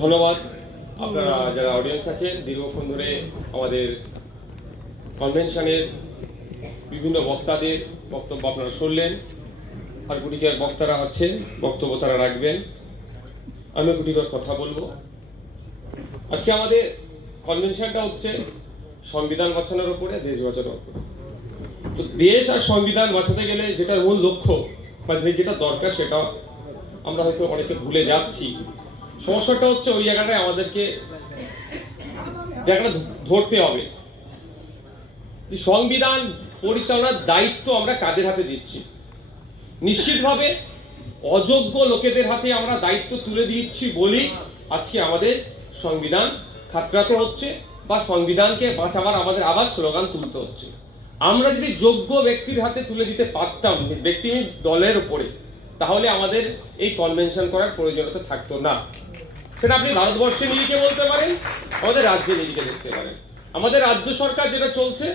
ধন্যবাদ। আপনারা যারা অডিয়েন্স আছেন, দীর্ঘক্ষণ ধরে আমাদের কনভেনশনের বিভিন্ন বক্তাদের বক্তব্য আপনারা শুনলেন। আর গুটিকার বক্তারা আছেন, বক্তব্য তারা রাখবেন। আমি গুটিকার কথা বলব। আজকে আমাদের কনভেনশনটা হচ্ছে সংবিধান বাঁচানোর উপরে, দেশ বাঁচানোর উপরে। তো দেশ আর সংবিধান বাঁচাতে গেলে যেটা মূল লক্ষ্য বা যেটা দরকার সেটা আমরা হয়তো অনেকে ভুলে যাচ্ছি। সমস্যাটা হচ্ছে ওই জায়গাটায় আমাদেরকে জায়গাটা ধরতে হবে। যে সংবিধান পরিচালনার দায়িত্ব আমরা কাদের হাতে দিচ্ছি? নিশ্চিতভাবে অযোগ্য লোকেদের হাতে আমরা দায়িত্ব তুলে দিচ্ছি বলি আজকে আমাদের সংবিধান খাতরাতে হচ্ছে বা সংবিধানকে বাঁচাবার আমাদের আবার স্লোগান তুলতে হচ্ছে। আমরা যদি যোগ্য ব্যক্তির হাতে তুলে দিতে পারতাম, ব্যক্তি মিন্স দলের উপরে তাহলে আমাদের এই কনভেনশন করার প্রয়োজনীয়তা থাকতো না। সেটা আপনি ভারতবর্ষে নিরিখে বলতে পারেন, আমাদের রাজ্যে নিরিখে দেখতে পারেন। আমাদের রাজ্য সরকার যেটা চলছে,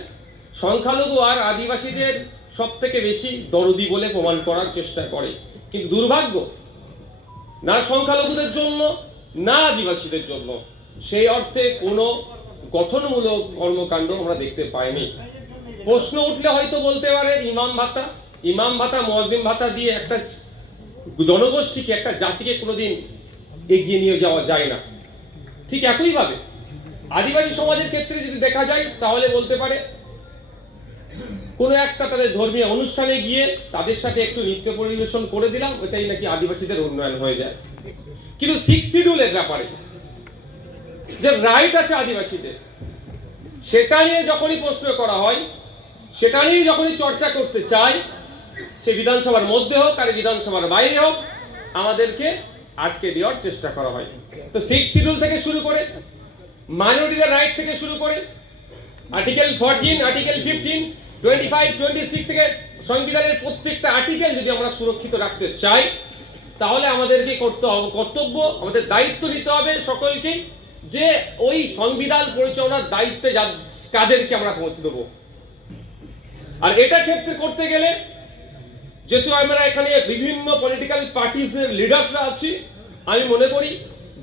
সংখ্যালঘু আর আদিবাসীদের সব থেকে বেশি দরদি বলে প্রমাণ করার চেষ্টা করে। কিন্তু দুর্ভাগ্য, না সংখ্যালঘুদের জন্য, না আদিবাসীদের জন্য, সেই অর্থে কোনো গঠনমূলক কর্মকাণ্ড আমরা দেখতে পাইনি। প্রশ্ন উঠলে হয়তো বলতে পারেন, ইমাম ভাতা ইমাম ভাতা মজিম ভাতা দিয়ে একটা জনগোষ্ঠীকে একটা জাতিকে কোনোদিন এগিয়ে নিয়ে যাওয়া যায় না। ঠিক একইভাবে আদিবাসী সমাজের ক্ষেত্রে যদি দেখা যায়, তাহলে বলতে পারে কোনো একটা তাদের ধর্মীয় অনুষ্ঠানে গিয়ে তাদের সাথে একটু নৃত্য পরিবেশন করে দিলাম ওটাই নাকি আদিবাসীদের উন্নয়ন হয়ে যায়। কিন্তু সিক্স শিডিউলের ব্যাপারে যে রাইট আছে আদিবাসীদের, সেটা নিয়ে যখনই প্রশ্ন করা হয়, সেটা নিয়ে যখনই চর্চা করতে চাই সে বিধানসভার মধ্যে হোক আর বিধানসভার বাইরে হোক, আমাদেরকে আটকে দেওয়ার চেষ্টা করা হয়। তো সিক্স শিডিউল থেকে শুরু করে মাইনরিটিদের রাইট থেকে শুরু করে article fourteen article fifteen twenty five twenty six থেকে সংবিধানের প্রত্যেকটা আর্টিকেল যদি আমরা সুরক্ষিত রাখতে চাই, তাহলে আমাদেরকে করতে হবে কর্তব্য, আমাদের দায়িত্ব নিতে হবে সকলকেই যে ওই সংবিধান পরিচালনার দায়িত্বে কাদেরকে আমরা পৌঁছে দেবো। আর এটা ক্ষেত্রে করতে গেলে যেহেতু আমরা এখানে বিভিন্ন পলিটিক্যাল পার্টিসের লিডার্সরা আছি, আমি মনে করি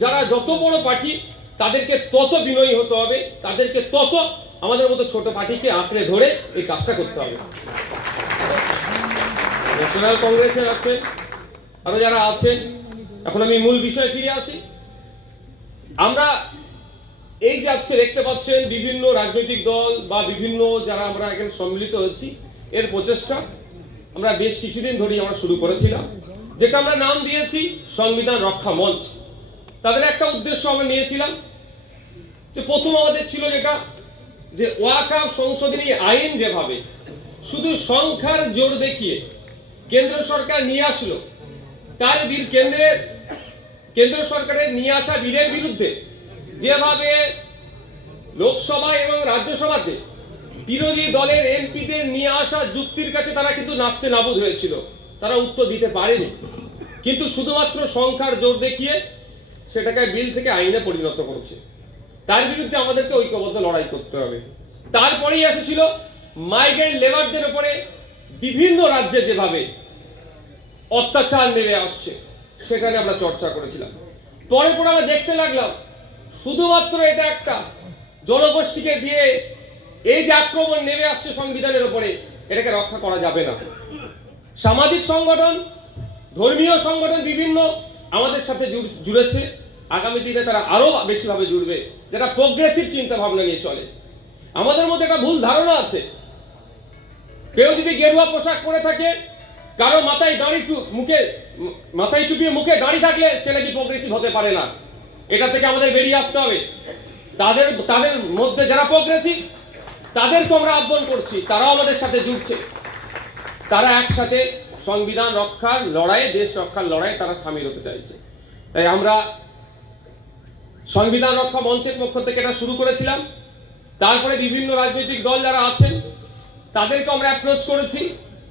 যারা যত বড় পার্টি তাদেরকে তত বিনয়ী হতে হবে, তাদেরকে তত আমাদের মতো ছোট পার্টিকে আঁকড়ে ধরে এই কাজটা করতে হবে। ন্যাশনাল কংগ্রেসের আছে, আরও যারা আছেন, এখন আমি মূল বিষয়ে ফিরে আসি। আমরা এই যে আজকে দেখতে পাচ্ছেন বিভিন্ন রাজনৈতিক দল বা বিভিন্ন যারা আমরা এখানে সম্মিলিত হচ্ছি এর প্রচেষ্টা আমরা বেশ কিছুদিন ধরেই আমরা শুরু করেছিলাম, যেটা আমরা নাম দিয়েছি সংবিধান রক্ষা মঞ্চ। তাদের একটা উদ্দেশ্য আমরা নিয়েছিলাম, যে প্রথম আমাদের ছিল যেটা, যে ওয়াকা সংশোধনী আইন যেভাবে, শুধু সংখ্যার জোর দেখিয়ে কেন্দ্র সরকার নিয়ে আসলো, তার বীর কেন্দ্রের, কেন্দ্র সরকারের নিয়ে আসা বিলের বিরুদ্ধে যেভাবে লোকসভা এবং রাজ্যসভাতে বিরোধী দলের এমপিদের নিয়ে আসা যুক্তির কাছে তারা কিন্তু নাচতে নাবুদ হয়েছিল। তারা উত্তর দিতে পারেনি। কিন্তু শুধুমাত্র সংখ্যার জোর দেখিয়ে সেটাকে বিল থেকে আইনে পরিণত করেছে। তার বিরুদ্ধে আমাদেরকে ঐক্যবদ্ধ লড়াই করতে হবে। তারপরেই এসেছিল মাইগ্রেন্ট লেবারদের উপরে বিভিন্ন রাজ্যে যেভাবে অত্যাচার নেমে আসছে সেখানে আমরা চর্চা করেছিলাম। পরে পরে আমরা দেখতে লাগলাম, শুধুমাত্র এটা একটা জনগোষ্ঠীকে দিয়ে এই যে আক্রমণ নেমে আসছে সংবিধানের উপরে এটাকে রক্ষা করা যাবে না। সামাজিক সংগঠন, ধর্মীয় সংগঠন বিভিন্ন আমাদের সাথে জুড়েছে। আগামী দিনে তারা আরও বেশিভাবে জুড়বে, যেটা প্রোগ্রেসিভ চিন্তা ভাবনা নিয়ে চলে। আমাদের মধ্যে একটা ভুল ধারণা আছে। কেউ যদি গেরুয়া পোশাক পরে থাকে, কারও মাথায় দাঁড়ি টু, মুখে, মাথায় টুপিয়ে মুখে দাঁড়ি থাকলে সে নাকি প্রোগ্রেসিভ হতে পারে না। এটা থেকে আমাদের বেরিয়ে আসতে হবে। তাদের তাদের মধ্যে যারা প্রোগ্রেসিভ তাদেরকে আমরা আহ্বান করছি, তারাও আমাদের সাথে জুড়ছে। তারা একসাথে সংবিধান রক্ষার লড়াইয়ে, দেশ রক্ষার লড়াইয়ে তারা সামিল হতে চাইছে। তাই আমরা সংবিধান রক্ষা মঞ্চের পক্ষ থেকে এটা শুরু করেছিলাম। তারপরে বিভিন্ন রাজনৈতিক দল যারা আছেন, তাদেরকে আমরা অ্যাপ্রোচ করেছি।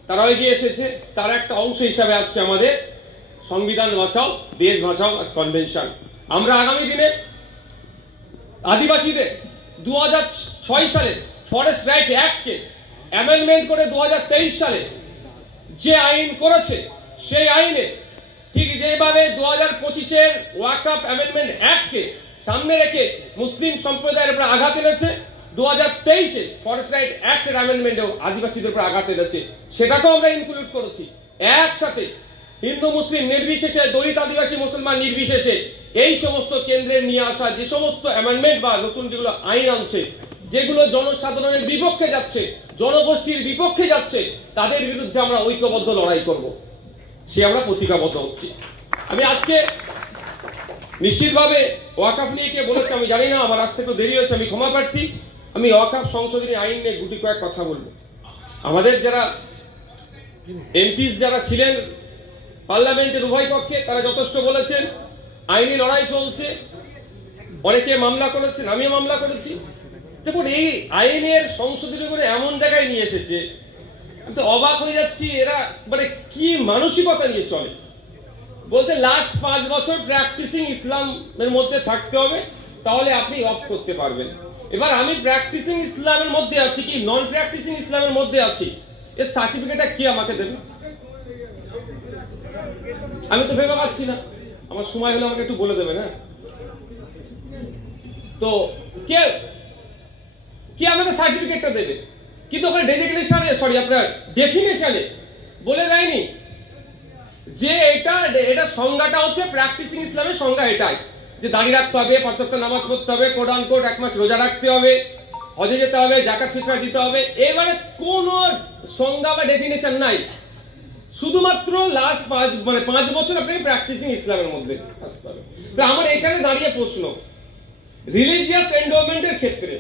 তারাও এগিয়ে এসেছে। তার একটা অংশ হিসাবে আজকে আমাদের সংবিধান বাঁচাও দেশ বাঁচাও আজ কনভেনশন আমরা আগামী দিনে আদিবাসীদের দু সালে ফরেস্ট রাইট অ্যাক্টকে অ্যামেন্ডমেন্ট করে দু হাজার তেইশ সালে যে আইন করেছে, সেই আইনে ঠিক যেভাবে দু হাজার পঁচিশের ওয়াকআপ অ্যামেন্ডমেন্ট অ্যাক্টকে সামনে রেখে মুসলিম সম্প্রদায়ের উপর আঘাত এনেছে দু হাজার তেইশে ফরেস্ট রাইট অ্যাক্টের অ্যামেন্ডমেন্টেও আদিবাসীদের উপর আঘাত এনেছে। সেটাকেও আমরা ইনক্লুড করেছি। একসাথে হিন্দু, মুসলিম নির্বিশেষে, দলিত, আদিবাসী, মুসলমান নির্বিশেষে এই সমস্ত কেন্দ্রে নিয়ে আসা যে সমস্ত অ্যামেন্ডমেন্ট বা নতুন যেগুলো আইন আনছে যেগুলো জনসাধারণের বিপক্ষে যাচ্ছে, জনগোষ্ঠীর বিপক্ষে যাচ্ছে, তাদের বিরুদ্ধে আমরা ঐক্যবদ্ধ লড়াই করব। সে আমরা প্রতিজ্ঞাবদ্ধ হচ্ছি। আমি আজকে নিশ্চিতভাবে ওয়াকাফ নিয়ে কে বলেছে আমি জানি না, আমার আসতে একটু দেরি হয়েছে, আমি ক্ষমা প্রার্থী। আমি ওয়াকাফ সংশোধনী আইন নিয়ে গুটি কয়েক কথা বলব। আমাদের যারা এমপিস যারা ছিলেন, পার্লামেন্টের উভয় পক্ষে তারা যথেষ্ট বলেছেন, আইনি লড়াই চলছে। অনেকে মামলা করেছেন, আমিও মামলা করেছি। দেখুন, এই আইনের সংশোধনী করে এমন জায়গায় নিয়ে এসেছে, আমি তো অবাক হয়ে যাচ্ছি, এরা মানে কি মানসিকতা নিয়ে চলে। বলছে লাস্ট পাঁচ বছর প্র্যাকটিসিং ইসলামের মধ্যে থাকতে হবে, তাহলে আপনি অফ করতে পারবেন। এবার আমি প্র্যাকটিসিং ইসলামের মধ্যে আছি কি নন প্র্যাকটিসিং ইসলামের মধ্যে আছি, এর সার্টিফিকেটটা কি আমাকে দেবে? আমি তো ভেবে পাচ্ছি না। আমার সময় হলে আমাকে একটু বলে দেবে না তো কে কে আমাদের সার্টিফিকেটটা দেবে? কিন্তু ওখানে ডেজিগনেশনে সরি আপনার ডেফিনেশনে বলে দেয়নি যে এটা এটা সংজ্ঞাটা হচ্ছে প্র্যাকটিসিং ইসলামের সংজ্ঞা এটাই। যে দাঁড়িয়ে রাখতে হবে পঁচাত্তর নামাজ পড়তে হবে কোড আন কোড এক মাস রোজা রাখতে হবে, হজে যেতে হবে জাকাত ফিতরা দিতে হবে। এবারে কোনো সংজ্ঞা বা ডেফিনেশন নাই। শুধুমাত্র লাস্ট পাঁচ মানে পাঁচ বছর আপনাকে প্র্যাকটিসিং ইসলামের মধ্যে আসতে হবে তো আমার এখানে দাঁড়িয়ে প্রশ্ন। রিলিজিয়াস এন্ডোমেন্টের ক্ষেত্রে